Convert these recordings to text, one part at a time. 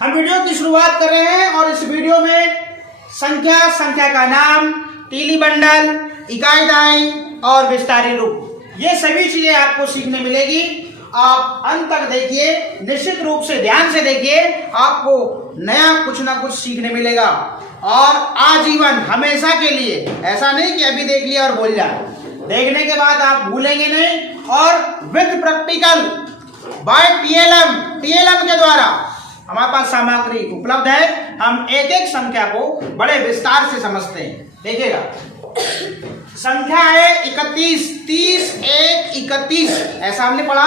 हम वीडियो की शुरुआत कर रहे हैं और इस वीडियो में संख्या का नाम, तीली बंडल, इकाई दहाई और विस्तारी रूप, ये सभी चीजें आपको सीखने मिलेगी। आप अंत तक देखिए, निश्चित रूप से ध्यान से देखिए, आपको नया कुछ ना कुछ सीखने मिलेगा और आजीवन हमेशा के लिए। ऐसा नहीं कि अभी देख लिया और भूल जाए, देखने के बाद आप भूलेंगे नहीं। और विद प्रैक्टिकल बाय टीएलएम के द्वारा हमारे पास सामग्री उपलब्ध है। हम एक एक संख्या को बड़े विस्तार से समझते हैं। देखिएगा, संख्या है 31, 30, 1, 31, ऐसा हमने पढ़ा।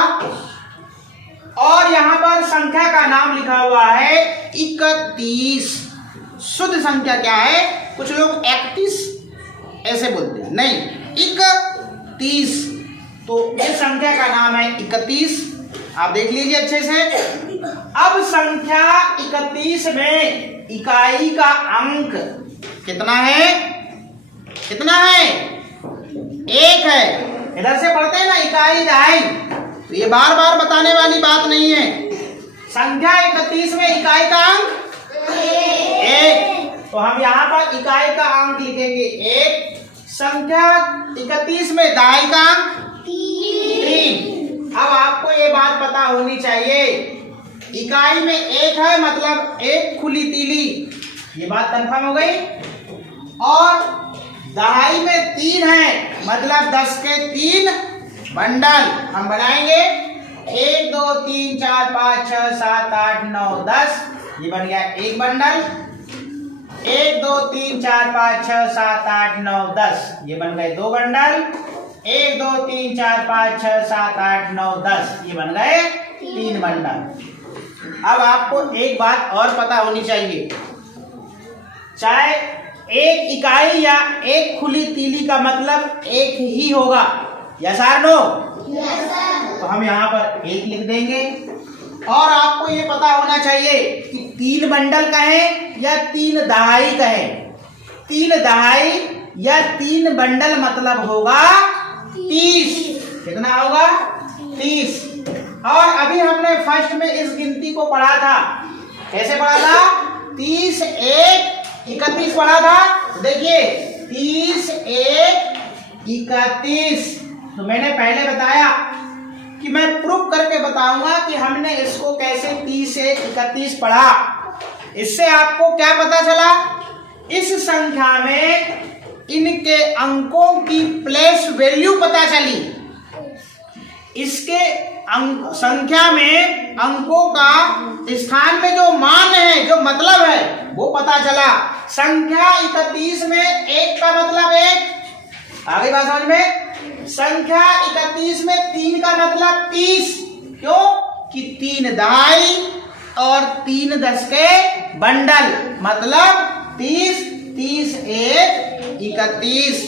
और यहां पर संख्या का नाम लिखा हुआ है 31। शुद्ध संख्या क्या है? कुछ लोग 31 ऐसे बोलते हैं, नहीं, 31। तो ये संख्या का नाम है 31। आप देख लीजिए अच्छे से। अब संख्या 31 में इकाई का अंक कितना है? कितना है? 1 है। इधर से पढ़ते हैं ना इकाई दहाई, तो ये बार बार बताने वाली बात नहीं है। संख्या 31 में इकाई का अंक 1, तो हम यहाँ पर इकाई का अंक लिखेंगे 1। संख्या 31 में दहाई का अंक 3। अब आपको ये बात पता होनी चाहिए, इकाई में 1 है मतलब 1 खुली तीली, ये बात कंफर्म हो गई। और दहाई में 3 है मतलब 10 के 3 बंडल हम बनाएंगे। 1 2 3 4 5 6 7 8 9 10, ये बन गया 1 बंडल। 1 2 3 4 5 6 7 8 9 10, ये बन गए 2 बंडल। 1 2 3 4 5 6 7 8 9 10, ये बन गए 3 बंडल। अब आपको एक बात और पता होनी चाहिए, चाहे एक इकाई या एक खुली तीली का मतलब एक ही होगा, यस और नो? तो हम यहाँ पर 1 लिख देंगे। और आपको ये पता होना चाहिए कि 3 बंडल कहें या 3 दहाई कहें। 3 दहाई या 3 बंडल मतलब होगा 30। कितना होगा? 30। और अभी हमने फर्स्ट में इस गिनती को पढ़ा था। कैसे पढ़ा था? 30 1 31 पढ़ा था। देखिए 30 1 31। तो मैंने पहले बताया कि मैं प्रूफ करके बताऊंगा कि हमने इसको कैसे 30 1 31 पढ़ा। इससे आपको क्या पता चला? इस संख्या में इनके अंकों की प्लेस वैल्यू पता चली। इसके संख्या में अंकों का स्थान में जो मान है, जो मतलब है, वो पता चला। संख्या 31 में 1 का मतलब 1। आगे बात समझ में? संख्या 31 में 3 का मतलब 30। क्यों? कि 3 दहाई और 3 10 के बंडल मतलब 30। 30 1 31।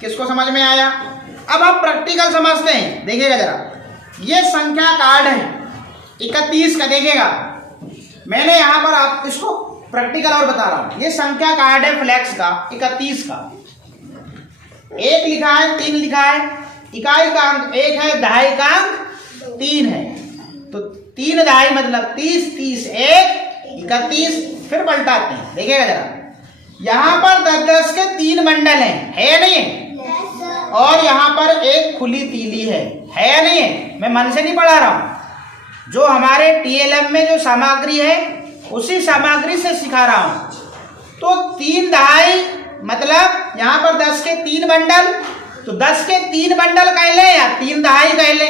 किसको समझ में आया? अब हम प्रैक्टिकल समझते हैं। देखिएगा जरा, ये संख्या कार्ड है 31 का। देखिएगा, मैंने यहां पर आप इसको प्रैक्टिकल और बता रहा हूं। ये संख्या कार्ड है फ्लैक्स का 31 का। 1 लिखा है, 3 लिखा है, इकाई का अंक 1 है, दहाई का अंक 3 है। तो 3 दहाई मतलब 30, 30 1 31। फिर पलटाते हैं। देखिएगा जरा, यहां पर 10 10 के 3 बंडल है या नहीं है? और यहां पर 1 खुली तीली है या नहीं है? मैं मन से नहीं पढ़ा रहा हूं, जो हमारे टीएलएम में जो सामग्री है उसी सामग्री से सिखा रहा हूं। तो 3 दहाई मतलब यहां पर 10 के 3 बंडल, तो 10 के 3 बंडल कह ले या 3 दहाई कह ले,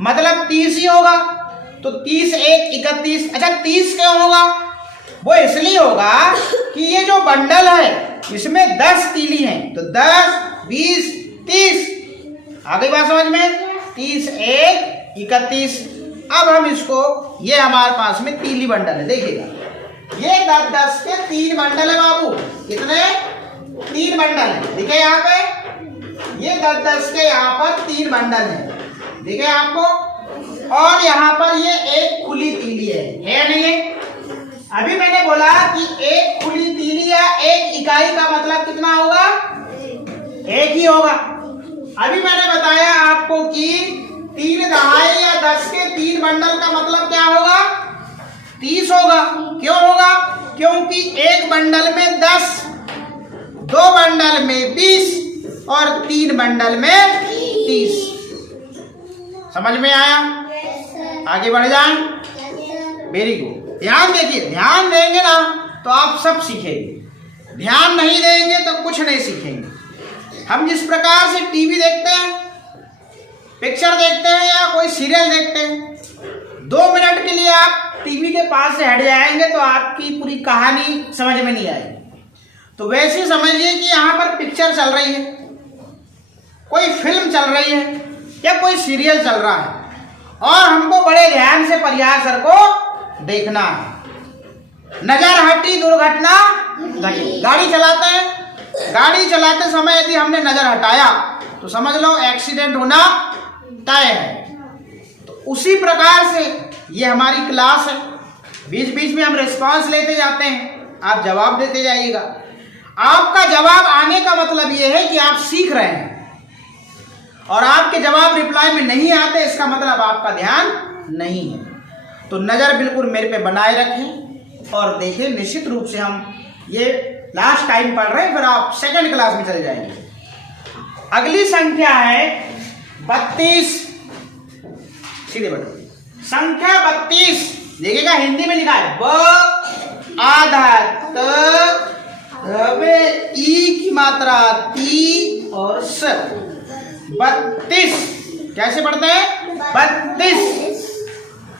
मतलब 30 ही होगा। तो 30 1 31। अच्छा 30 क्यों होगा? वो इसलिए होगा कि ये जो बंडल है इसमें 10 तीली हैं, तो 10 20 30। आगे बात समझ में? 30 1 31। अब हम इसको, ये हमारे पास में तीली बंडल है। देखिएगा, ये 10 10 के 3 बंडल है बाबू। कितने? 3 बंडल है। देखिए यहाँ पे ये 10 10 के यहाँ पर 3 बंडल है। देखिए आपको, और यहाँ पर ये 1 खुली तीली है नहीं है? अभी मैंने बोला कि 1 खुली तीली या 1 इकाई का मतलब कितना होगा? 1 ही होगा। अभी मैंने बताया आपको कि 3 दहाई या 10 के 3 बंडल का मतलब क्या होगा? 30 होगा। क्यों होगा? क्योंकि एक बंडल में 10, 2 बंडल में 20 और 3 बंडल में 30। समझ में आया? आगे बढ़ जाएं। Very good. ध्यान देखिए, ध्यान देंगे ना तो आप सब सीखेंगे, ध्यान नहीं देंगे तो कुछ नहीं सीखेंगे। हम जिस प्रकार से टीवी देखते हैं, पिक्चर देखते हैं या कोई सीरियल देखते हैं, 2 मिनट के लिए आप टीवी के पास से हट जाएंगे तो आपकी पूरी कहानी समझ में नहीं आएगी। तो वैसे समझिए कि यहाँ पर पिक्चर चल रही है, कोई फिल्म चल रही है या कोई सीरियल चल रहा है और हमको बड़े ध्यान से परिहार सर को देखना है। नजर हटी दुर्घटना घटी। गाड़ी चलाते हैं, गाड़ी चलाते समय यदि हमने नजर हटाया तो समझ लो एक्सीडेंट होना तय है। तो उसी प्रकार से ये हमारी क्लास है, बीच बीच में हम रिस्पांस लेते जाते हैं, आप जवाब देते जाइएगा। आपका जवाब आने का मतलब ये है कि आप सीख रहे हैं, और आपके जवाब रिप्लाई में नहीं आते इसका मतलब आपका ध्यान नहीं है। तो नजर बिल्कुल मेरे पे बनाए रखें और देखें। निश्चित रूप से हम ये लास्ट टाइम पढ़ रहे हैं, फिर आप सेकंड क्लास में चले जाएंगे। अगली संख्या है 32। सीधे बैठो। संख्या 32 देखिएगा, हिंदी में लिखा है ब आधा त ई की मात्रा ती और स। 32 कैसे पढ़ते हैं? 32।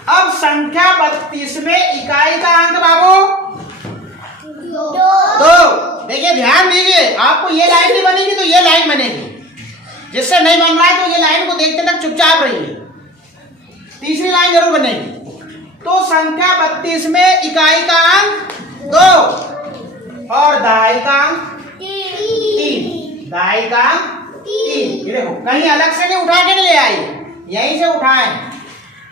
अब संख्या 32 में इकाई का अंक बाबू 2। देखिए ध्यान दीजिए, आपको ये लाइन नहीं बनेगी तो ये लाइन बनेगी। जिससे नहीं बन रहा है तो ये लाइन को देखते तक चुपचाप रहिए, तीसरी लाइन जरूर बनेगी। तो संख्या 32 में इकाई का अंक 2 और दहाई का अंक 3। दहाई का अंक 3। ये देखो, कहीं अलग से नहीं उठा के नहीं ले आई, यहीं से उठाएं।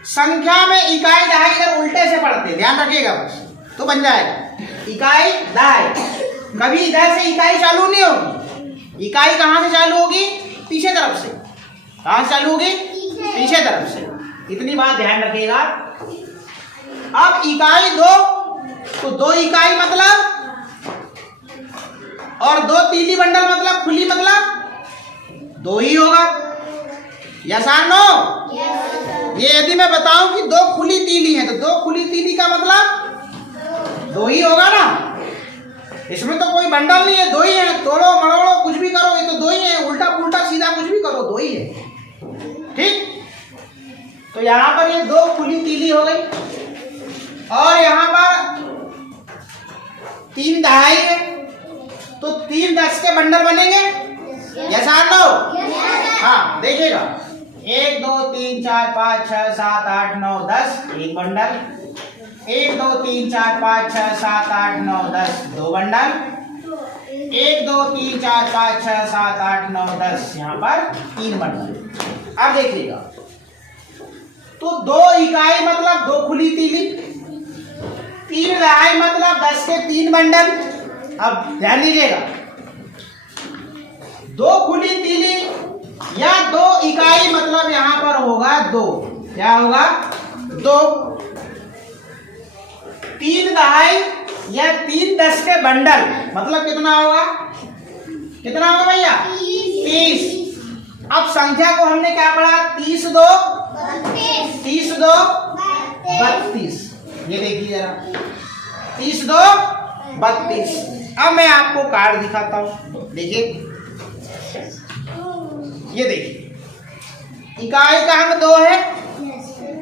संख्या में इकाई दहाई इधर उल्टे से पढ़ते, ध्यान रखिएगा बस, तो बन जाएगा इकाई दहाई। कभी इधर से इकाई चालू नहीं होगी। इकाई कहां से चालू होगी? पीछे तरफ से। कहां से चालू होगी? पीछे तरफ से। इतनी बात ध्यान रखिएगा। अब इकाई 2, तो 2 इकाई मतलब, और 2 तीली बंडल मतलब, खुली मतलब 2 ही होगा। यस और नो? ये यदि मैं बताऊं कि 2 खुली तीली है तो 2 खुली तीली का मतलब 2 ही होगा ना। इसमें तो कोई बंडल नहीं है, 2 ही है। तोड़ो मड़ोड़ो कुछ भी करो, ये तो 2 ही है। उल्टा पुल्टा सीधा कुछ भी करो, 2 ही है। ठीक, तो यहां पर ये 2 खुली तीली हो गई और यहां पर 3 दहाई है, तो 3 10 के बंडल बनेंगे। यस और नो? हाँ, देखिएगा 1 2 3 4 5 6 7 8 9 10 एक बंडल। 1 2 3 4 5 6 7 8 9 10 2 बंडल। 1 2 3 4 5 6 7 8 9 10 यहाँ पर 3 बंडल। अब देखिएगा, तो 2 इकाई मतलब 2 खुली तीली, 3 दहाई मतलब 10 के 3 बंडल। अब ध्यान दीजिएगा, 2 खुली तीली या 2 इकाई मतलब यहां पर होगा 2। क्या होगा? 2। 3 दहाई या 3 10 के बंडल मतलब कितना होगा? कितना होगा भैया? 30। अब संख्या को हमने क्या पढ़ा? 30 2 32। ये देखिए जरा, 30 2 32। अब मैं आपको कार्ड दिखाता हूं, देखिए। ये देखिए, इकाई का अंक 2 है,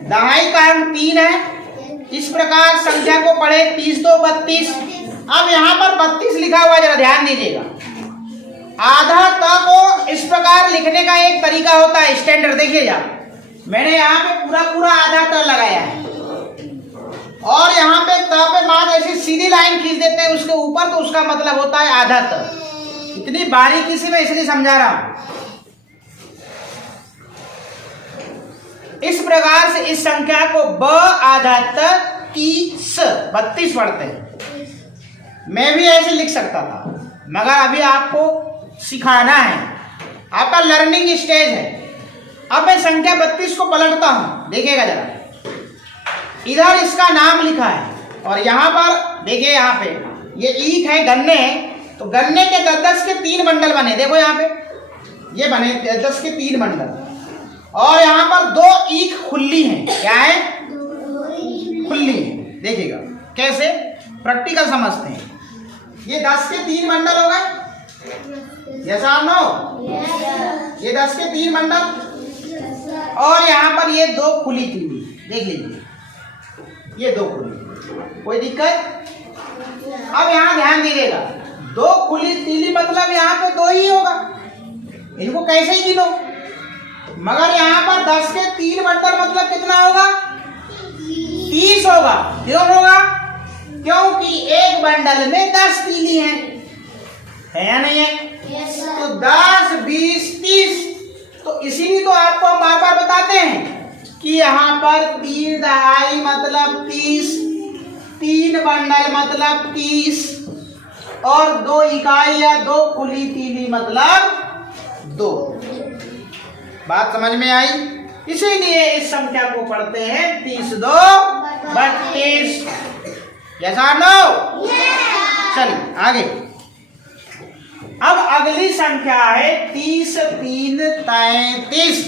दहाई का अंक 3 है। इस प्रकार संख्या को पढ़े 30 2 32। अब यहाँ पर 32 लिखा हुआ है, जरा ध्यान दीजिएगा। आधा त को इस प्रकार लिखने का एक तरीका होता है स्टैंडर्ड। देखिएगा, मैंने यहाँ पे पूरा आधा त लगाया है और यहाँ पे त पे मान ऐसी सीधी लाइन खींच देते हैं उसके ऊपर, तो उसका मतलब होता है आधा त। इतनी बारीकी से मैं इसलिए समझा रहा हूं। इस प्रकार से इस संख्या को ब आधा त 32 पढ़ते हैं। मैं भी ऐसे लिख सकता था, मगर अभी आपको सिखाना है, आपका लर्निंग स्टेज है। अब मैं संख्या 32 को पलटता हूं, देखिएगा जरा। इधर इसका नाम लिखा है और यहाँ पर देखिए, यहाँ पे ये ईख है, गन्ने हैं, तो गन्ने के 10-10 के 3 बंडल बने। देखो यहाँ पे ये बने 10 के 3 बंडल। और यहाँ पर 2 ईख खुली हैं। क्या है? खुली है। देखिएगा कैसे, प्रैक्टिकल समझते हैं। ये 10 के 3 बंडल हो गए। यस और नो? ये 10 के 3 बंडल और यहाँ पर ये 2 खुली तीली। देख लीजिए, ये 2 खुली, कोई दिक्कत? अब यहाँ ध्यान दीजिएगा, 2 खुली तीली मतलब यहाँ पे 2 ही होगा, इनको कैसे ही गिनो। मगर यहाँ पर 10 के 3 बंडल मतलब कितना होगा? 30 होगा। क्यों होगा? क्योंकि एक बंडल में 10 तीली है या नहीं है? तो 10, 20, 30। तो इसीलिए तो आपको हम बार बार बताते हैं कि यहाँ पर 3 दहाई मतलब 30, 3 बंडल मतलब 30 और 2 इकाई या 2 खुली तीली मतलब 2। बात समझ में आई? इसीलिए इस संख्या को पढ़ते हैं 30 2 32। Yes no? चलिए आगे। अब अगली संख्या है 30 3 33।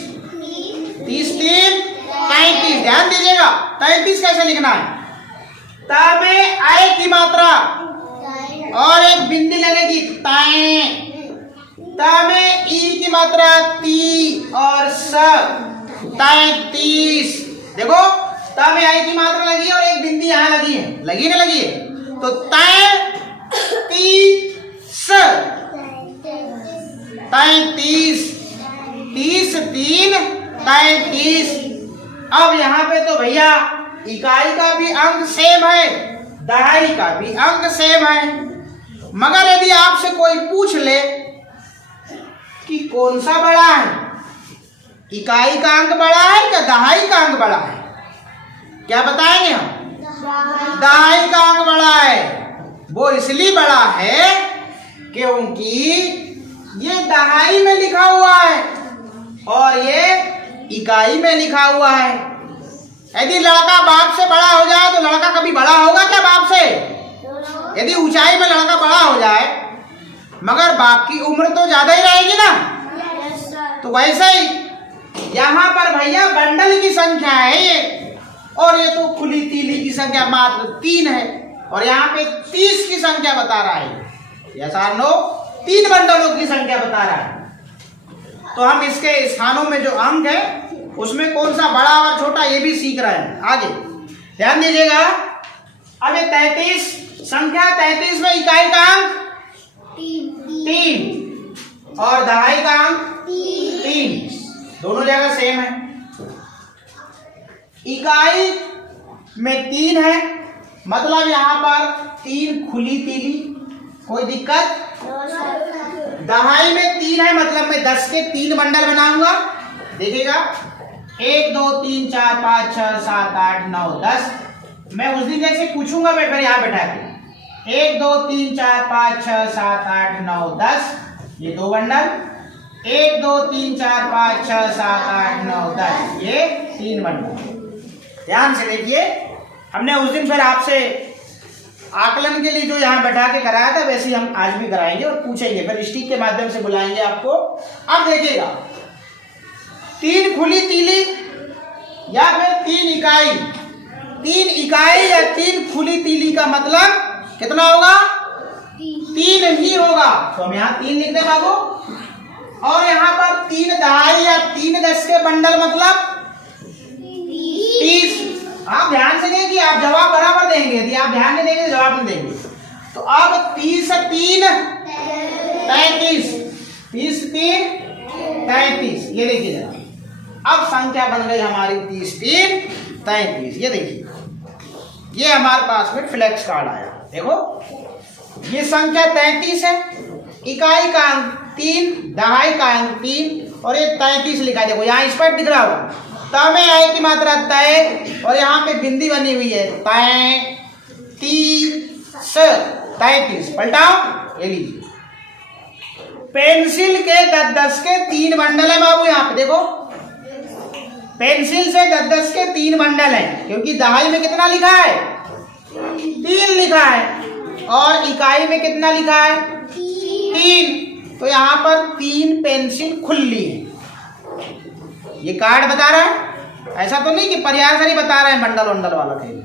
30 3 33। ध्यान दीजिएगा, 33 कैसे लिखना है? ता में आय की मात्रा और एक बिंदी लगेगी ताए। ता में ई की मात्रा ती और स 33। देखो, ता में आई की मात्रा लगी है और एक बिंदी यहाँ लगी है, लगी ना लगी है? तो तय ती स 33। 30 3 33। अब यहाँ पे तो भैया इकाई का भी अंक सेम है, दहाई का भी अंक सेम है। मगर यदि आपसे कोई पूछ ले कि कौन सा बड़ा है, इकाई का अंक बड़ा है या दहाई का अंक बड़ा है, क्या बताएंगे हम? दहाई का अंक बड़ा है। वो इसलिए बड़ा है क्योंकि ये दहाई में लिखा हुआ है और ये इकाई में लिखा हुआ है। यदि लड़का बाप से बड़ा हो जाए तो लड़का कभी बड़ा होगा क्या बाप से? यदि ऊंचाई में लड़का बड़ा हो जाए मगर बाप की उम्र तो ज्यादा ही रहेगी ना। तो वैसे ही यहाँ पर भैया बंडल की संख्या है ये, और ये तो खुली तीली की संख्या मात्र 3 है और यहाँ पे 30 की संख्या बता रहा है। यस और नो? 3 बंडलों की संख्या बता रहा है। तो हम इसके स्थानों में जो अंक है उसमें कौन सा बड़ा और छोटा ये भी सीख रहे हैं। आगे ध्यान दीजिएगा। अब ये 33 संख्या, 33 में इकाई का अंक 3 और दहाई का अंक 3, दोनों जगह सेम है। इकाई में 3 है मतलब यहाँ पर 3 खुली तीली, कोई दिक्कत? दहाई में 3 है मतलब मैं 10 के 3 बंडल बनाऊंगा। देखिएगा 1 2 3 4 5 6 7 8 9 10। मैं उस दिन जैसे पूछूंगा मैं फिर यहाँ बैठा के 1 2 3 4 5 6 7 8 9 10, ये 2 बंडल। 1 2 3 4 5 6 7 8 9 10, ये 3 बंडल। ध्यान से देखिए, हमने उस दिन फिर आपसे आकलन के लिए जो यहाँ बैठा के कराया था वैसे ही हम आज भी कराएंगे और पूछेंगे, फिर स्टिक के माध्यम से बुलाएंगे आपको। अब देखिएगा 3 खुली तीली या फिर 3 इकाई। 3 इकाई या 3 खुली तीली का मतलब कितना होगा? 3 ही होगा। तो हम यहाँ 3 लिख दे बाबू। और यहाँ पर 3 दहाई या 3 10 के बंडल मतलब 30। आप ध्यान से देखिए, आप जवाब बराबर देंगे, यदि आप ध्यान नहीं देंगे जवाब नहीं देंगे। तो अब 30 3 33, 30 3 33, ये देखिए जरा। अब संख्या बन गई हमारी 30 3 33। ये देखिए, ये हमारे पास में फ्लैक्स कार्ड आया। देखो ये संख्या 33 है, इकाई का अंक 3, दहाई का अंक 3 और ये 33 लिखा। देखो यहाँ स्पष्ट दिख रहा होगा, ता में आई की मात्रा तय और यहाँ पे बिंदी बनी हुई है तय 30 33। पलटाओ, ये लीजिए। पेंसिल के 10-10 के 3 बंडल है बाबू। यहाँ पे देखो पेंसिल से 10-10 के 3 बंडल है क्योंकि दहाई में कितना लिखा है? 3 लिखा है और इकाई में कितना लिखा है 3। तो यहाँ पर 3 पेंसिल खुली है। ये कार्ड बता रहा है, ऐसा तो नहीं कि पर्याय सर ही बता रहा है बंडल वंडल वाला खेल।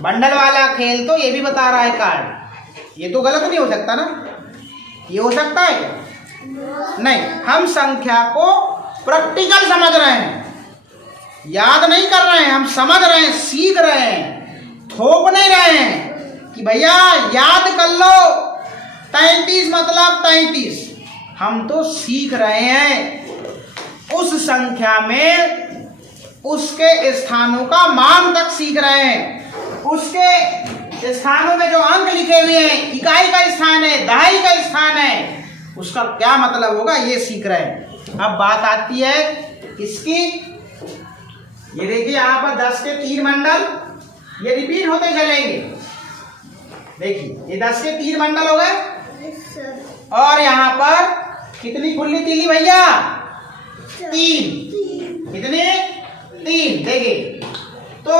बंडल वाला खेल तो ये भी बता रहा है कार्ड। ये तो गलत नहीं हो सकता ना, ये हो सकता है क्या? नहीं, हम संख्या को प्रैक्टिकल समझ रहे हैं, याद नहीं कर रहे हैं, हम समझ रहे हैं, सीख रहे हैं, थोप नहीं रहे हैं कि भैया याद कर लो 33 मतलब 33। हम तो सीख रहे हैं उस संख्या में उसके स्थानों का मान तक सीख रहे हैं। उसके स्थानों में जो अंक लिखे हुए हैं, इकाई का स्थान है, दहाई का स्थान है, उसका क्या मतलब होगा ये सीख रहे हैं। अब बात आती है किसकी? ये देखिए यहाँ पर 10 के 3 मंडल, ये रिपीट होते चलेंगे। देखिए ये 10 के 3 मंडल हो गए और यहाँ पर कितनी खुली तीली भैया? 3। कितने? 3। देखिए तो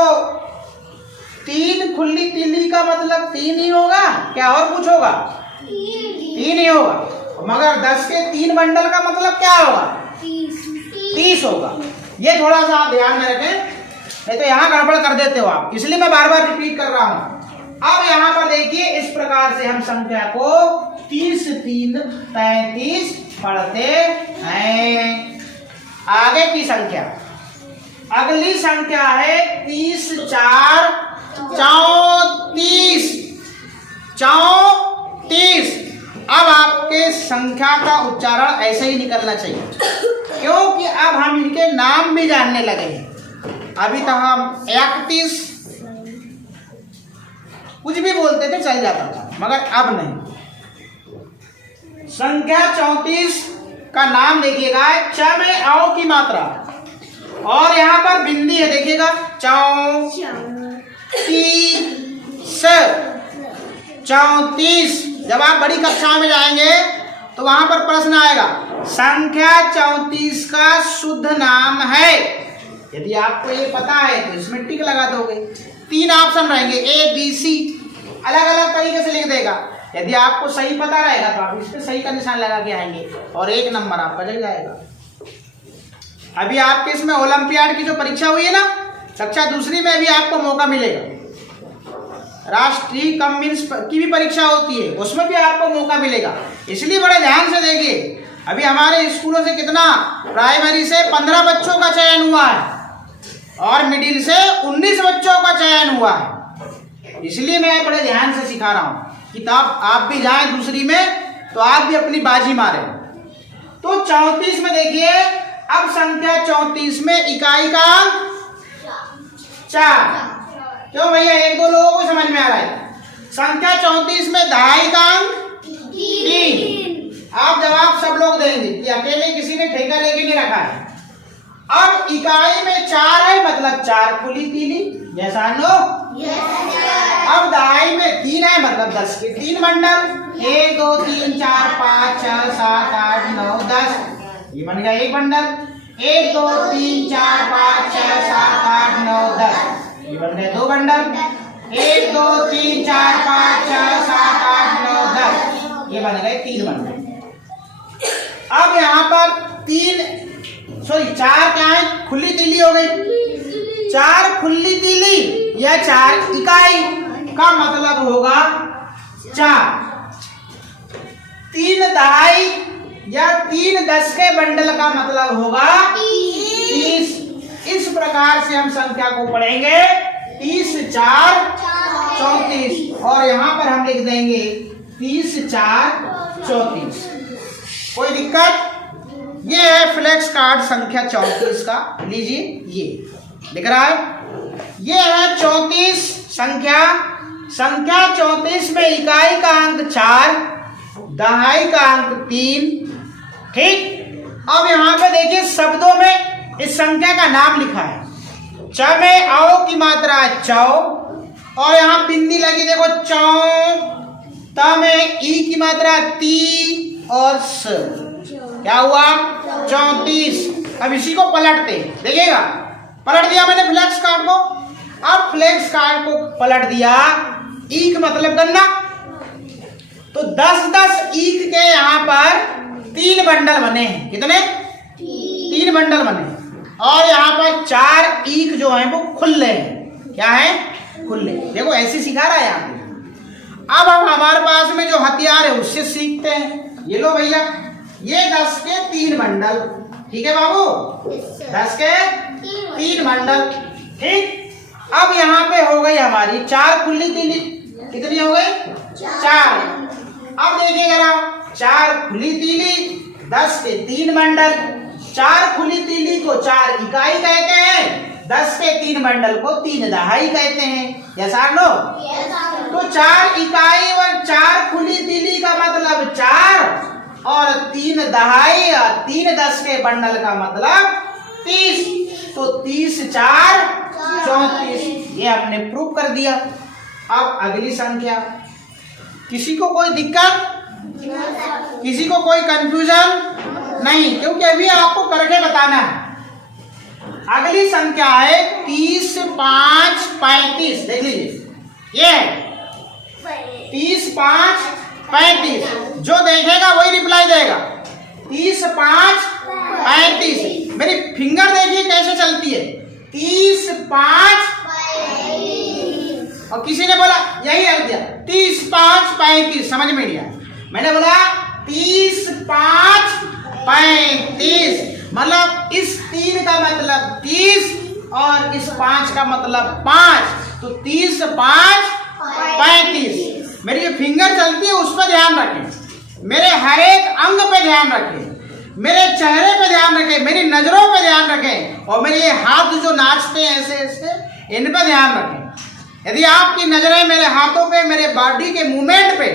3 खुली तीली का मतलब 3 ही होगा, क्या और कुछ होगा? 3 ही होगा। मगर 10 के 3 मंडल का मतलब क्या होगा? 30 होगा। ये थोड़ा सा आप ध्यान में रखें, नहीं तो यहाँ गड़बड़ कर देते हो आप, इसलिए मैं बार बार रिपीट कर रहा हूं। अब यहाँ पर देखिए इस प्रकार से हम संख्या को 30 3 33 पढ़ते हैं। आगे की संख्या, अगली संख्या है 30 4 34। 34। अब आपके संख्या का उच्चारण ऐसे ही निकलना चाहिए, क्योंकि अब हम इनके नाम भी जानने लगे हैं। अभी तक हम 31 कुछ भी बोलते थे चल जाता था, मगर अब नहीं। संख्या 34 का नाम देखिएगा, च में औ की मात्रा और यहाँ पर बिंदी है, देखिएगा 34। जब आप बड़ी कक्षा में जाएंगे तो वहां पर प्रश्न आएगा संख्या 34 का शुद्ध नाम है। यदि आपको ये पता है तो इसमें टिक लगा दोगे। 3 ऑप्शन रहेंगे A B C, अलग अलग तरीके से लिख देगा। यदि आपको सही पता रहेगा तो आप इस पे सही का निशान लगा के आएंगे और 1 नंबर आपका जग जाएगा। अभी आपके इसमें ओलंपियाड की जो परीक्षा हुई है ना, कक्षा दूसरी में भी आपको मौका मिलेगा। राष्ट्रीय कम्युनिस्ट की भी परीक्षा होती है, उसमें भी आपको मौका मिलेगा, इसलिए बड़े ध्यान से देखिए। अभी हमारे स्कूलों से कितना, प्राइमरी से 15 बच्चों का चयन हुआ है और मिडिल से 19 बच्चों का चयन हुआ है। इसलिए मैं बड़े ध्यान से सिखा रहा हूँ कि तब आप भी जाएं दूसरी में तो आप भी अपनी बाजी मारें। तो 34 में देखिए, अब संख्या 34 में इकाई का अंक 4। क्यों भैया, 1-2 लोगों को समझ में आ रहा है? संख्या 34 में दहाई का अंक 3। आप जवाब सब लोग देंगे कि अकेले किसी ने ठेका लेके नहीं रखा है। अब इकाई में 4 है, मतलब 4 खुली तीली, जैसा नो। अब दहाई में 3 है, मतलब 10 के 3 मंडल। 1 2 3 4 5 6 7 8 9 10, ये बन गया एक बंडल। 1 2 3 4 5 6 7 8 9 10, ये बन गए 2 बंडल। 1 2 3 4 5 6 7 8 9 10, ये बन गए 3 बंडल। अब यहाँ पर 4 क्या है? खुली तीली हो गई। 4 खुली तीली या 4 इकाई का मतलब होगा 4। 3 दहाई या 3 10 के बंडल का मतलब होगा 30। इस प्रकार से हम संख्या को पढ़ेंगे 30 4 34 और यहाँ पर हम लिख देंगे 30 4 34। कोई दिक्कत? ये है फ्लैक्स कार्ड संख्या 34 का, लीजिए ये दिख रहा है। ये है 34 संख्या 34 में इकाई का अंक 4, दहाई का अंक 3। ठीक। अब यहाँ पे देखिए शब्दों में इस संख्या का नाम लिखा है। च में औ की मात्रा है चौ और यहाँ बिंदी लगी देखो चौ। त में ई की मात्रा ती और स, क्या हुआ? 34। अब इसी को पलटते देखिएगा, पलट दिया मैंने फ्लैक्स कार्ड को। अब फ्लेक्स कार्ड को पलट दिया, ईक मतलब गन्ना, तो 10-10 ईक के यहाँ पर 3 बंडल बने हैं। कितने? 3 बंडल बने, और यहाँ पर 4 ईक जो है वो खुले हैं। क्या है? खुले। देखो ऐसे सिखा रहा है यहाँ पे। अब हम हमारे पास में जो हथियार है उससे सीखते हैं। ये लो भैया, ये 10 के 3 बंडल, ठीक है बाबू, 10 के 3 बंडल, ठीक। अब यहाँ पे हो गई हमारी 4 खुली तीली। कितनी हो गई? 4। अब देखिए जरा, 4 खुली तीली, 10 के 3 बंडल। 4 खुली तीली को 4 इकाई कहते हैं, 10 के 3 बंडल को 3 दहाई कहते हैं। Yes or no? तो 4 इकाई और 4 खुली तीली का मतलब 4, और 3 दहाई और 3 10 के बंडल का मतलब 30। तो 30 4 34, ये हमने प्रूव कर दिया। अब अगली संख्या, किसी को कोई दिक्कत, किसी को कोई कंफ्यूजन नहीं, क्योंकि अभी आपको करके बताना है। अगली संख्या है 30 5 35। देख लीजिए, ये है 30 5 35। जो देखेगा वही रिप्लाई देगा। 30 5 35। मेरी फिंगर देखिए कैसे चलती है, 30 5 और किसी ने बोला यही है दिया 30 5 35, समझ में नहीं आया। मैंने बोला 30 5 35, मतलब इस 3 का मतलब 30 और इस 5 का मतलब 5, तो 30 5 35। मेरी जो फिंगर चलती है उस पर ध्यान रखें, मेरे हर एक अंग पे ध्यान रखें, मेरे चेहरे पे ध्यान रखें, मेरी नजरों पे ध्यान रखें, और मेरे ये हाथ जो नाचते हैं ऐसे ऐसे, इन पे ध्यान रखें। यदि आपकी नजरें मेरे हाथों पे, मेरे बॉडी के मूवमेंट पे,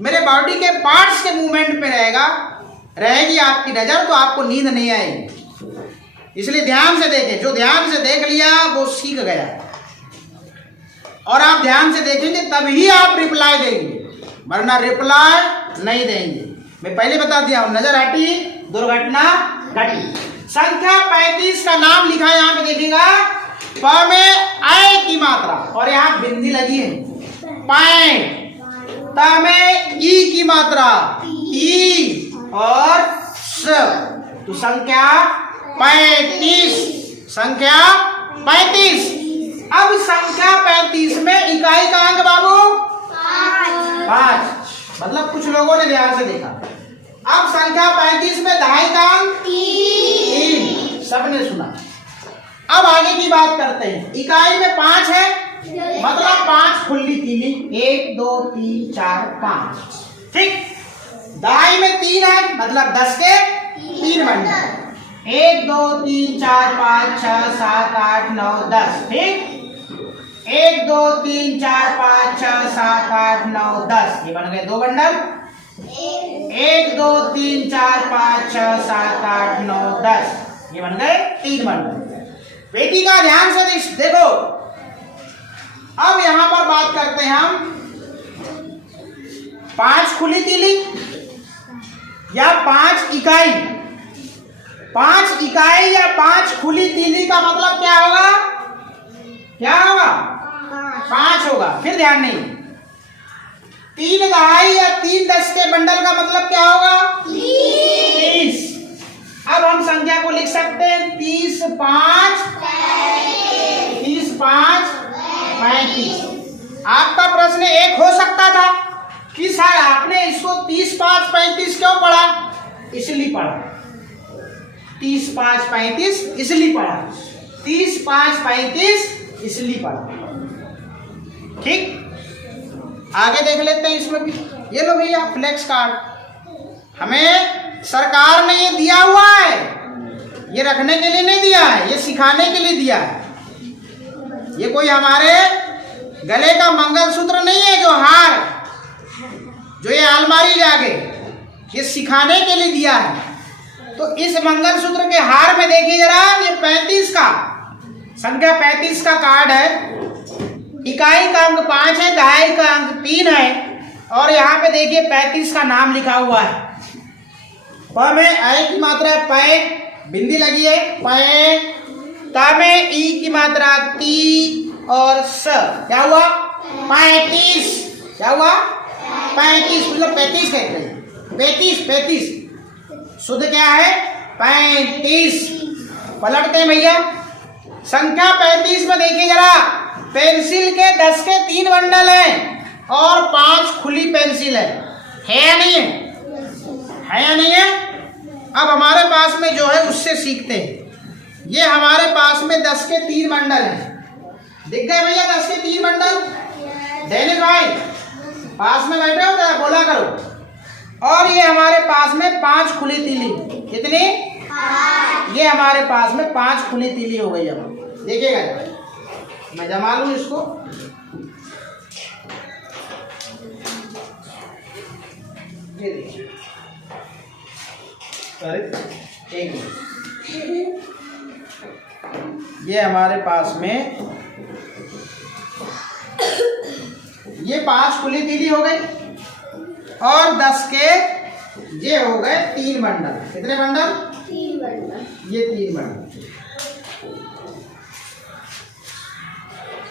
मेरे बॉडी के पार्ट्स के मूवमेंट पे रहेगी आपकी नजर, तो आपको नींद नहीं आएगी। इसलिए ध्यान से देखें, जो ध्यान से देख लिया वो सीख गया, और आप ध्यान से देखेंगे तभी आप रिप्लाई देंगे, वरना रिप्लाई नहीं देंगे। मैं पहले बता दिया हूं, नजर हटी दुर्घटना घटी। संख्या 35 का नाम लिखा है, यहाँ पे देखिएगा, प में आय की मात्रा और यहाँ बिंदी लगी है, पैं। त में ई की मात्रा, ई और स, तो संख्या 35। संख्या 35। अब संख्या 35 में इकाई का अंक बाबू 5, मतलब कुछ लोगों ने ध्यान से देखा। अब संख्या 35 में दहाई का अंक 3, सबने सुना। अब आगे की बात करते हैं। इकाई में 5 है, मतलब 5 खुली तीली, 1 2 3 4 5, ठीक। दहाई में 3 है, मतलब 10 के 3 बंडल, 1 2 3 4 5 6 7 8 9 10, ठीक। 1 2 3 4 5 6 7 8 9 10, ये बन गए 2 बंडल। 1 2 3 4 5 6 7 8 9 10, ये बन गए 3 बंडल। बेटी का ध्यान से देखो। अब यहां पर बात करते हैं हम 5 खुली तीली या 5 इकाई। 5 इकाई या 5 खुली तीली का मतलब क्या होगा? क्या होगा? 5 होगा। फिर ध्यान नहीं। 3 दहाई या 3 10 के बंडल का मतलब क्या होगा? 30। अब हम संख्या को लिख सकते हैं 30 5 35। आपका प्रश्न एक हो सकता था कि सर आपने इसको 30 5 35 क्यों पढ़ा? इसलिए पढ़ा 30 5 35, इसलिए पढ़ा 30 5 35, इसलिए पढ़ा। ठीक, आगे देख लेते हैं इसमें भी। ये लो भैया फ्लेक्स कार्ड हमें सरकार ने ये दिया हुआ है, ये रखने के लिए नहीं दिया है, ये सिखाने के लिए दिया है। ये कोई हमारे गले का मंगलसूत्र नहीं है, जो हार जो ये अलमारी जागे, ये सिखाने के लिए दिया है। तो इस मंगलसूत्र के हार में देखिए जरा, ये 35 का संख्या 35 का कार्ड है। इकाई का अंक 5 है, दहाई का अंक 3 है, और यहाँ पे देखिए 35 का नाम लिखा हुआ है। प में आई की मात्रा है पै, बिंदी लगी है पै। ता में ई की मात्रा ती, और स, क्या हुआ 35। क्या हुआ 35, मतलब 35 कहते हैं, 35 शुद्ध क्या है 35। पलटते हैं भैया, संख्या 35 में देखिए जरा, पेंसिल के 10 के 3 बंडल हैं और 5 खुली पेंसिल है या नहीं है? है या नहीं है? अब हमारे पास में जो है उससे सीखते हैं। ये हमारे पास में 10 के 3 बंडल हैं, दिख गए भैया 10 के 3 बंडल? डेनिस भाई पास में बैठे हो, जरा बोला करो। और ये हमारे पास में 5 खुली तीली, कितनी? ये हमारे पास में 5 खुली तीली हो गई। अब देखिएगा, मैं जमा लूं इसको, ये देखिए, एक ये हमारे पास में ये 5 खुली तीली हो गई और 10 के ये हो गए 3 बंडल। कितने बंडल? 3 बंडल। ये 3 बंडल,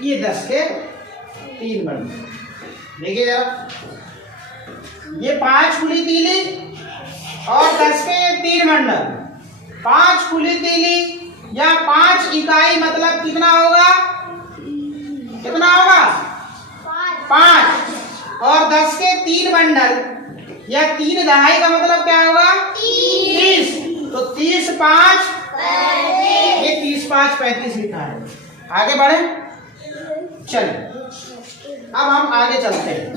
ये 10 के 3 बंडल। देखिए जरा, ये 5 खुली तीली और 10 के 3 बंडल। 5 खुली तीली या 5 इकाई मतलब कितना होगा? कितना होगा? 5। और 10 के 3 बंडल या 3 दहाई का मतलब क्या होगा? 30। तो 30 5, ये 30 5 35 लिखा है। आगे बढ़े, चलिए अब हम आगे चलते हैं।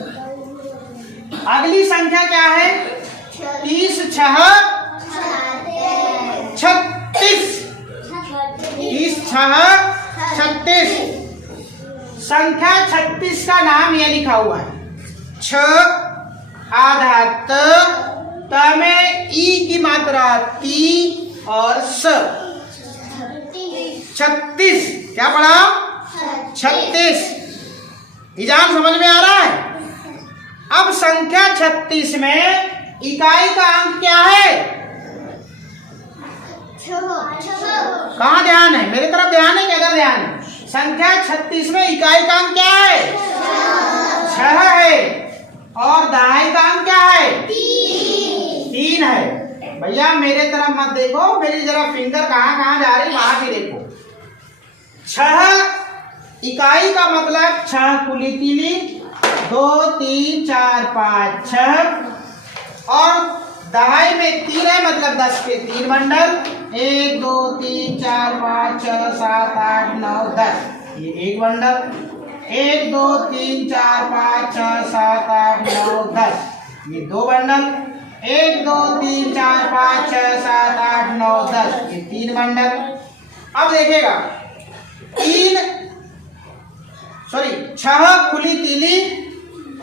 अगली संख्या क्या है? 30 6 36। 30 6 36। संख्या 36 का नाम ये लिखा हुआ है, 6 आधा त में ई की मात्रा ती और स, 36। क्या पढ़ा? 36। इजान समझ में आ रहा है? अब संख्या 36 में इकाई का अंक क्या है? कहाँ ध्यान है? मेरी तरफ ध्यान है, किधर ध्यान है? संख्या 36 में इकाई का अंक क्या है? 6 है। और दहाई का अंक क्या है? 3 है। भैया मेरे तरफ मत देखो, मेरी जरा फिंगर कहाँ कहाँ जा रही वहां भी देखो। 6 इकाई का मतलब 6 खुली तीली, 2 3 4 5 6। और दहाई में 3 है मतलब 10 के 3 बंडल, 1 2 3 4 5 6 7 8 9 10, ये 1 बंडल। 1 2 3 4 5 6 7 8 9 10, ये 2 बंडल। 1 2 3 4 5 6 7 8 9 10, ये 3 बंडल। अब देखिएगा 6 खुली तीली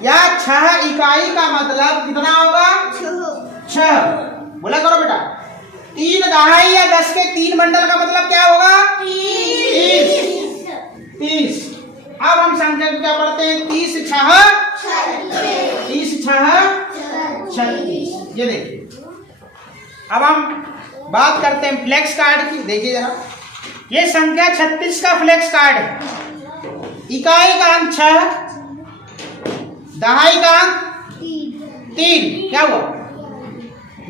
या 6 इकाई का मतलब कितना होगा? 6। बोला करो बेटा। 3 दहाई या 10 के 3 बंडल का मतलब क्या होगा? 30। अब हम संख्या को क्या पढ़ते हैं? 30 6 36। ये देखिए, अब हम बात करते हैं फ्लेक्स कार्ड की। देखिए जरा, ये संख्या 36 का फ्लेक्स कार्ड है। इकाई का अंक 6, दहाई का अंक 3। क्या हुआ?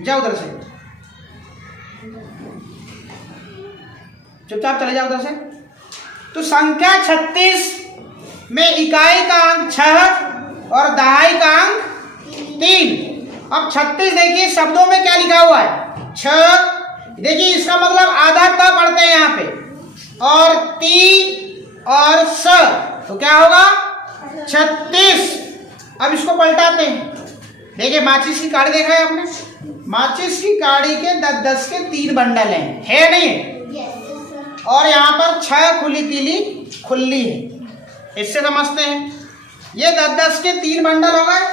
जाओ उधर से, चुपचाप चले जाओ उधर से। तो संख्या 36 में इकाई का अंक 6 और दहाई का अंक 3। अब 36 देखिए शब्दों में क्या लिखा हुआ है? 6। देखिए इसका मतलब आधा त पढ़ते हैं यहाँ पे, और ती और स, तो क्या होगा? 36। अब इसको पलटाते हैं। देखिए माचिस की काड़ी देखा है आपने? माचिस की काड़ी के 10 के 3 बंडल हैं, है नहीं है? और यहाँ पर 6 खुली तीली खुली है। इससे समझते हैं, ये 10 के 3 बंडल हो गए,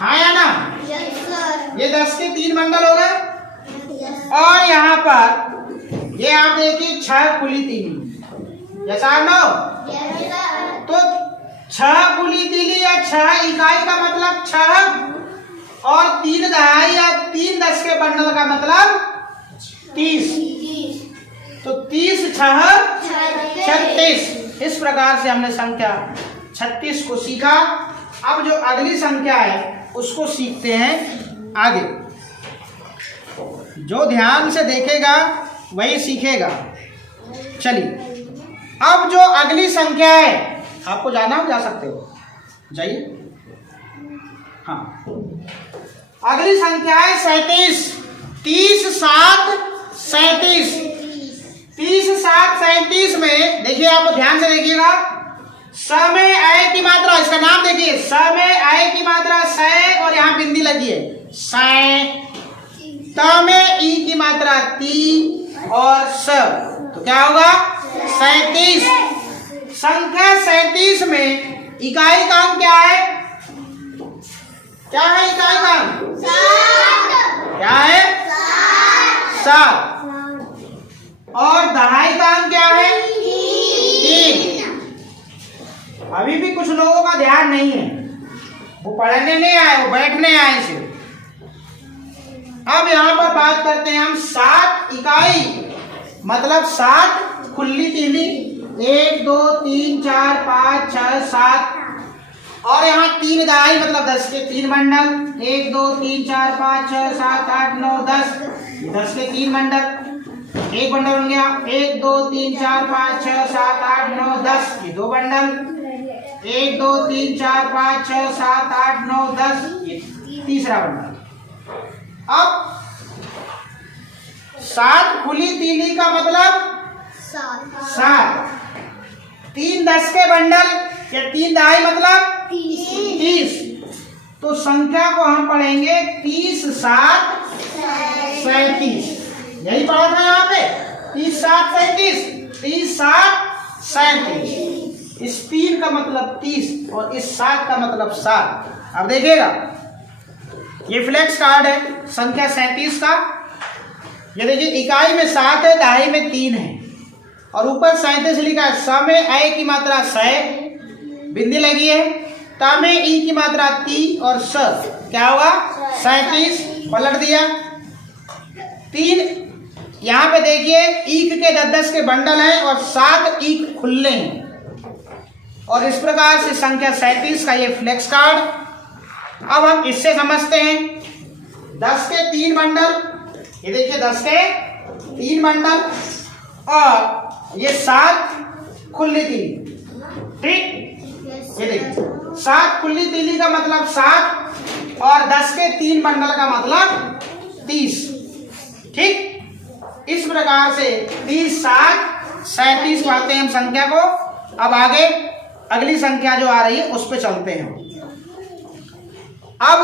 हाँ या ना? ये 10 के 3 बंडल हो गए। और यहाँ पर ये आप देखिए 6 खुली तीली, जैसा नो। तो 6 खुली तीली या 6 इकाई का मतलब 6 और 3 दहाई या 3 10 के बंडल का मतलब 30। तो 30 6 36। इस प्रकार से हमने संख्या 36 को सीखा। अब जो अगली संख्या है उसको सीखते हैं आगे। जो ध्यान से देखेगा वही सीखेगा। चलिए, अब जो अगली संख्या है, आपको जाना हो जा सकते हो, जाइए। हाँ, अगली संख्या है 37। 30, 7, 37। 30, 7, 37 में देखिए, आप ध्यान से देखिएगा, स में आय की मात्रा, इसका नाम देखिए, स में आय की मात्रा स और यहाँ बिंदी लगी है स। त में ई की मात्रा ती और स, तो क्या होगा 37। संख्या 37 में इकाई का अंक क्या है? क्या है इकाई का अंक? क्या है? 7। और दहाई का अंक क्या है? 3। अभी भी कुछ लोगों का ध्यान नहीं है, वो पढ़ने नहीं आए, वो बैठने आए सिर्फ। अब यहाँ पर बात करते हैं हम 7 इकाई, मतलब 7 खुली तीली, 1 2 3 4 5 6 7, और यहाँ 3 दहाई मतलब 10 के 3 बंडल, 1 2 3 4 5 6 7 8 9 10, 10 के 3 बंडल, एक बंडल बन गया। 1 2 3 4 5 6 7 8 9 10, ये 2 बंडल, 1 2 3 4 5 6 7 8 9 10, ये तीसरा बंडल। अब 7 खुली तीली का मतलब 7, 3 10 के बंडल या 3 दहाई मतलब 30। तो संख्या को हम पढ़ेंगे 30 7 37। यही पढ़ा था यहाँ पे, 30 7 37, 30 7 37। इस 3 का मतलब 30 और इस 7 का मतलब 7। अब देखिएगा, ये फ्लेक्स कार्ड है संख्या 37 का। ये देखिए, इकाई में 7 है, दहाई में 3 है, और ऊपर 37 लिखा है। स में आय की मात्रा स, बिंदी लगी है, त में ई की मात्रा ती और स, क्या होगा 37। पलट दिया। 3 यहाँ पे देखिए, ईक के 10 के बंडल हैं और 7 ईक खुले हैं, और इस प्रकार से संख्या 37 का ये फ्लेक्स कार्ड। अब हम इससे समझते हैं 10 के 3 बंडल, ये देखिए 10 के 3 बंडल, और ये 7 खुली तीली। ठीक, ये देखिए 7 खुली तीली का मतलब 7 और 10 के 3 बंडल का मतलब 30। ठीक, इस प्रकार से 30 7 37 पाते हैं हम संख्या को। अब आगे अगली संख्या जो आ रही है उस पर चलते हैं। अब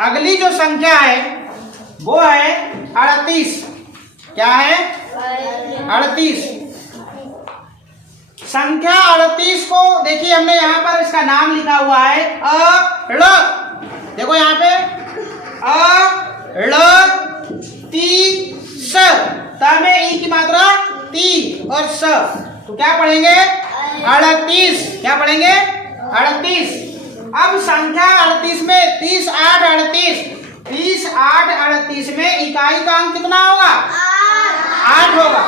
अगली जो संख्या है वो है 38। क्या है? 38। संख्या 38 को देखिए, हमने यहाँ पर इसका नाम लिखा हुआ है अ ळ। देखो यहाँ पे अ ळ ती स, त में ई की मात्रा ती और स, तो क्या पढ़ेंगे 38। क्या पढ़ेंगे 38। अब संख्या 38 में 30 8 38, 30 8 38 में इकाई का अंक कितना होगा? 8 होगा,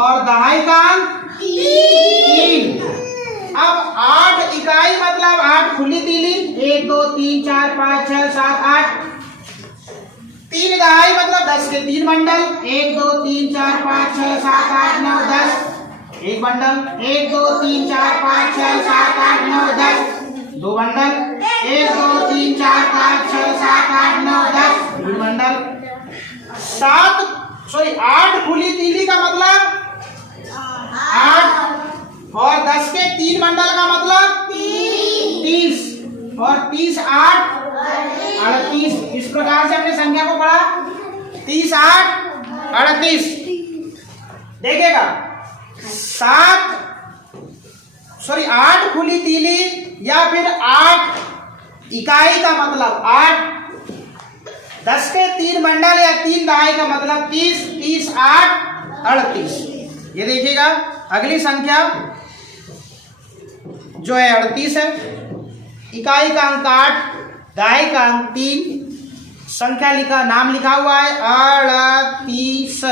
और दहाई का अंक 3। अब 8 इकाई मतलब 8 खुली तीली, 1 2 3 4 5 6 7 8। 3 दहाई मतलब 10 के 3 बंडल, 1 2 3 4 5 6 7 8 9 10, एक बंडल, 1 2 3 4 5 6 7 8 9 10, 2 बंडल, 1 2 3 4 5 6 7 8 9 10, 3 बंडल। 8 खुली तीली का मतलब 8, और 10 के 3 बंडल का मतलब 30, और 30 8 38। इस प्रकार से हमने संख्या को पढ़ा 30 8 38। देखिएगा 8 खुली तीली या फिर 8 इकाई का मतलब 8, 10 के 3 बंडल या 3 दहाई का मतलब 30, 30 8 38। ये देखिएगा अगली संख्या जो है 38 है। इकाई का अंक 8, दहाई का अंक 3, संख्या नाम लिखा हुआ है 38।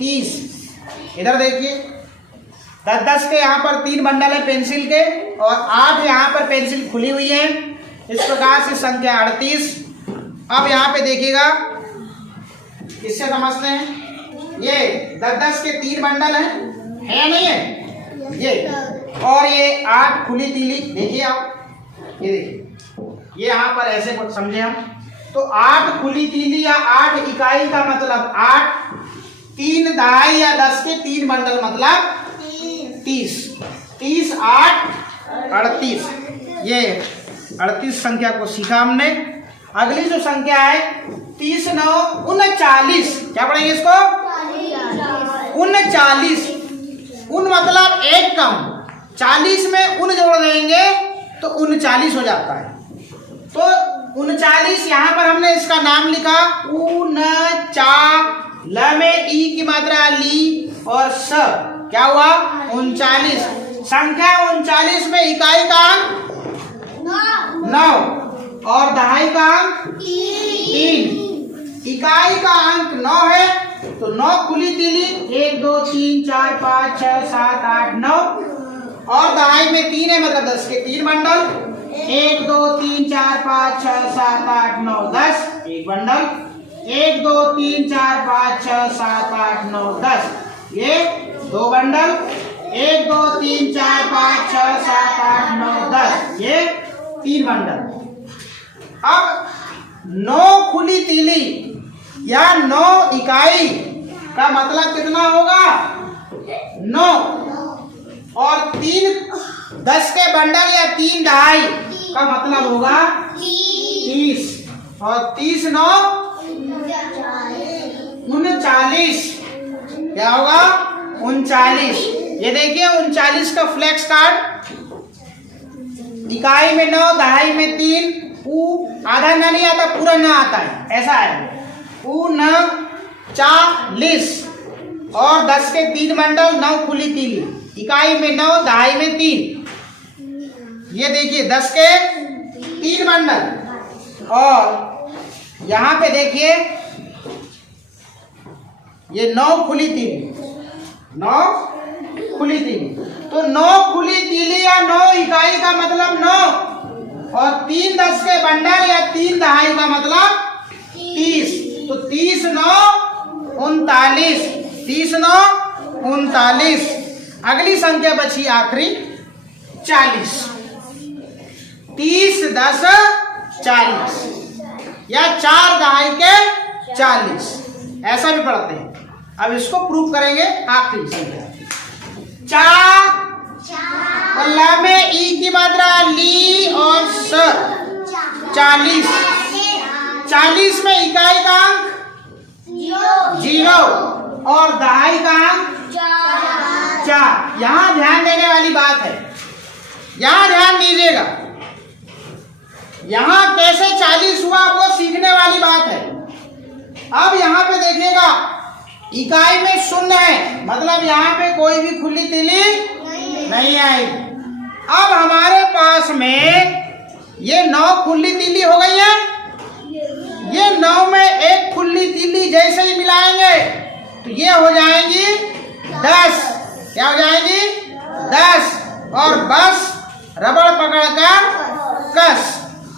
30। इधर देखिए 10 के यहाँ पर 3 बंडल है पेंसिल के और 8 यहाँ पर पेंसिल खुली हुई है। इस प्रकार से संख्या 38। अब यहाँ पे देखिएगा, इससे समझते हैं, ये 10 के 3 बंडल है नहीं है ये, और ये 8 खुली तीली। देखिए आप, ये देखिए, ये यहाँ पर ऐसे कुछ समझे हम, तो 8 खुली तीली या 8 इकाई का मतलब 8, 3 दहाई या 10 के 3 बंडल मतलब 30। 30 8 38। ये 38 संख्या को सीखा हमने। अगली जो संख्या है 30 9 39। क्या पढ़ेंगे इसको? 39। उन मतलब एक कम, 40 में उन जोड़ देंगे तो 39 हो जाता है। तो 39 यहाँ पर हमने इसका नाम लिखा ल में ई की मात्रा ली और स, क्या हुआ? 39। संख्या 39 में इकाई का अंक 9 और दहाई का अंक 3। इकाई का अंक 9 है तो 9 खुली तीली 1 2 3 4 5 6 7 8 9 और दहाई में 3 है मतलब 10 के 3 बंडल 1 2 3 4 5 6 7 8 9 10। एक बंडल 1 2 3 4 5 6 7 8 9 10। ये 2 बंडल 1 2 3 4 5 6 7 8 9 10। ये 3 बंडल। अब 9 खुली तीली या 9 इकाई का मतलब कितना होगा? 9 और 3 10 के बंडल या 3 दहाई का मतलब होगा 30 और 30 9 39। क्या होगा? 39। ये देखिए 39 का फ्लेक्स कार्ड, इकाई में 9 दहाई में 3, आधा ना नहीं आता, पूरा ना आता है, ऐसा है 39 और 10 के 3 बंडल 9 खुली तीली, इकाई में 9 दहाई में 3। ये देखिए 10 के 3 बंडल और यहाँ पे देखिए ये 9 खुली तीली, 9 खुली तीली। तो 9 खुली तीली या 9 इकाई का मतलब 9 और 3 10 के बंडल या 3 दहाई का मतलब 30। तो 30 9 39। 30 9 39। अगली संख्या बची आखिरी 40। 30 10 40 या 4 दहाई के 40, ऐसा भी पढ़ते हैं। अब इसको प्रूव करेंगे आखिरी संख्या 4 ल में ई की मात्रा ली और स 40। 40 में इकाई का अंक 0 और दहाई का अंक 4। यहाँ ध्यान देने वाली बात है, यहाँ ध्यान दीजिएगा, यहाँ कैसे 40 हुआ वो सीखने वाली बात है। अब यहाँ पे देखिएगा इकाई में 0 है मतलब यहाँ पे कोई भी खुली तीली नहीं आएगी। अब हमारे पास में ये 9 खुली तीली हो गई है, ये 9 में एक खुली तीली जैसे ही मिलाएंगे तो ये हो जाएगी 10। क्या हो जाएगी? 10 और बस रबड़ पकड़कर कस।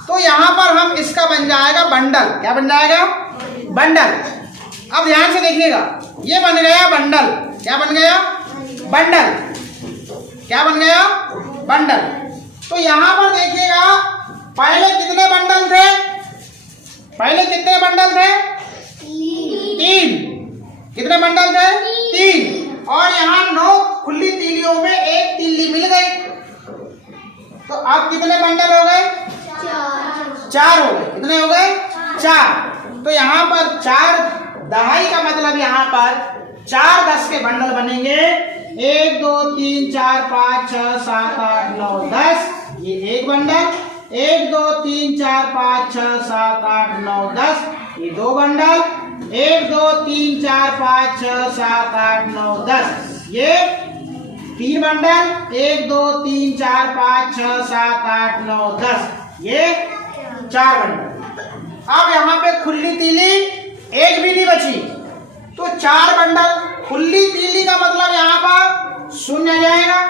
तो यहाँ पर हम इसका बन जाएगा बंडल। क्या बन जाएगा? बंडल। अब ध्यान से देखिएगा, ये बन गया बंडल। क्या बन गया? बंडल। क्या बन गया? बंडल। तो यहाँ पर देखिएगा पहले कितने बंडल थे? पहले कितने बंडल थे? 3। कितने बंडल थे? 3। और यहाँ 9 खुली तीलियों में एक तीली मिल गई, तो अब कितने बंडल हो गए? 4 हो गए। कितने हो गए? 4। तो यहाँ पर 4 दहाई का मतलब यहाँ पर 4 10 के बंडल बनेंगे। 1 2 3 4 5 6 7 8 9 10। ये एक बंडल। 1 2 3 4 5 6 7 8 9 10। ये 2 बंडल। 1 2 3 4 5 6 7 8 9 10। ये 3 बंडल। 1 2 3 4 5 6 7 8 9 10। ये 4 बंडल। अब यहाँ पे खुली तीली एक भी नहीं बची, तो 4 बंडल खुली तीली का मतलब यहाँ पर शून्य जाएगा,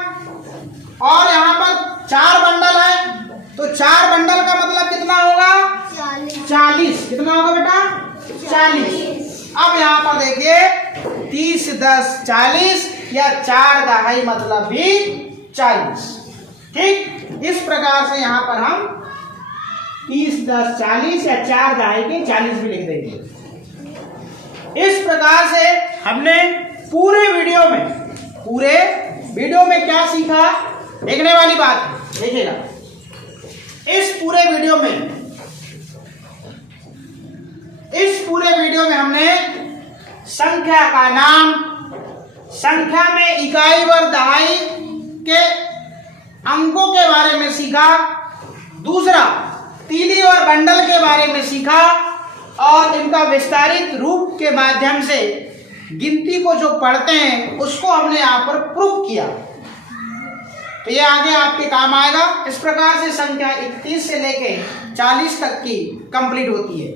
और यहाँ पर 4 बंडल है तो 4 बंडल का मतलब कितना होगा 40। कितना होगा बेटा 40। अब यहाँ पर देखिए 30 10 40 या 4 दहाई मतलब भी 40। ठीक, इस प्रकार से यहाँ पर हम 30 10 40 या 4 दहाई के 40 भी लिख देंगे। इस प्रकार से हमने पूरे वीडियो में क्या सीखा, देखने वाली बात है, देखिएगा। इस पूरे वीडियो में हमने संख्या का नाम, संख्या में इकाई व दहाई के अंकों के बारे में सीखा, दूसरा तीली और बंडल के बारे में सीखा, और इनका विस्तारित रूप के माध्यम से गिनती को जो पढ़ते हैं उसको हमने यहाँ पर प्रूफ किया। तो ये आगे आपके काम आएगा। इस प्रकार से संख्या 31 से लेके 40 तक की कंप्लीट होती है।